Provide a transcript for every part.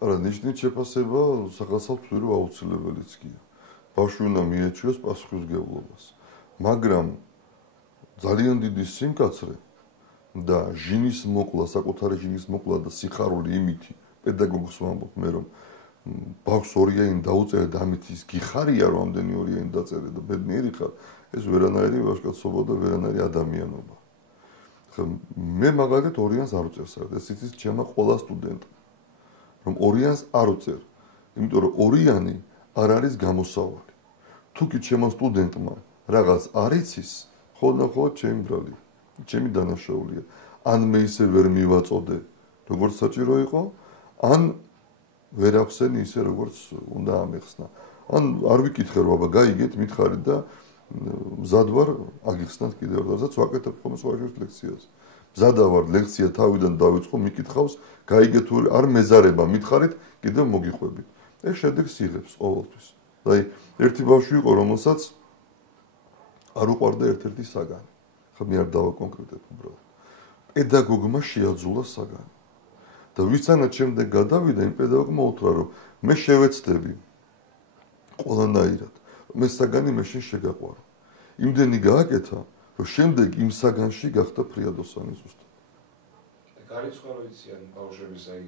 არა, ნიშნით შეფასება სახელმწიფო აუცილებელიც გია. ბავშვი უნდა მიეჩვიოს პასუხისმგებლობას. მაგრამ ძალიან დიდი სიმკაცრე და ჟინის მოკლა, საკუთარი ჟინის მოკლა და სიხარული იმითი პედაგოგს ვამბობ მე რომ ბავშვს ორიანი დაუწერე და ამით ის გიხარია რომ ამდენი ორიანი დაწერე და ბედნიერი ხარ, ეს ვერანაირი ვაჟკაცობა და ვერანაირი ადამიანობა. მე მაგალითად ორიანს არ უწევს, ეს იცის ჩემმა ყველა სტუდენტმა, რომ ორიანს არ უწევ, იმიტომ რომ ორიანი არ არის გამოსავალი. თუ კი ჩემმა სტუდენტმა რაღაც არ იცის, ხოლმე ჩემი ბრალი, ჩემი დანაშაულია. ან მე ისე ვერ მივაწოდე, როგორც საჭირო იყო, ან ვერ ახსენი ისე, როგორც უნდა ამეხსნა. ან არ ვიკითხე რომ აბა გაიგეთ, მითხარით და მზად ვარ აგიხსნათ კიდევ რაღაცას ვაკეთებ ხოლმე სხვაშორის ლექციას. მზადა ვარ ლექცია თავიდან დავიწყო, მიკითხავს, გაიგეთ თუ არ მეზარება, მითხარით, კიდევ მოგიყვებით. ეს შედეგს იღებს ყოველთვის. აი, ერთი ბავშვი იყო, რომელსაც არ უყვარდა ერთ-ერთი საგანი. ხა მე არ დავაკონკრეტებ უბრალოდ. პედაგოგმა შეაძულა საგანი. და ვისთანაც შემდეგ გადავიდა, იმ პედაგოგმა უთხრა, რომ მე შევეცდები ყველანაირად. მე საგანი მე შენ შეგაყვარო. იმდენი გააკეთა, რომ შემდეგ იმ საგანში გახდა ფრიადოსანი ზუსტად. გარიცხვა რო იციან ბავშვების აი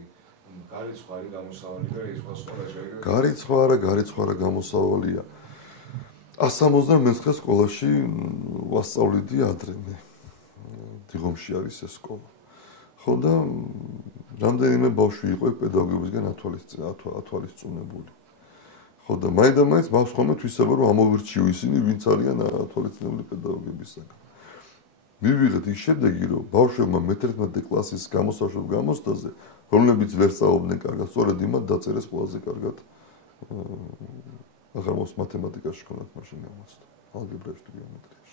გარიცხვა გამოსავალი და ის სხვა შეიძლება. გარიცხვა რა გამოსავალია. 179 სკოლაში ვასწავლიდი ადრე მე. დიღომში არის ეს სკოლა. ხო და რამდენიმე ბავშვი იყო პედაგოგებისგან ათვალისწუნებული. ხო და მაინც მას ხომ თვისება რომ ამოვირჩიო ისინი ვინც არიან ათვალისწინებული პედაგოგებისგან. მივიღეთ ის შედეგი რომ ბავშვებმა მე-11 კლასის გამოსაშვებ გამოცდაზე რომლებიც ვერ სწავლობდნენ კარგად, სწორედ იმათ დაწერეს ყველაზე კარგად აღარ მოს მათემატიკაში ქონდათ მაშინ გამოცდა, ალგებრაში თუ გეომეტრიაში.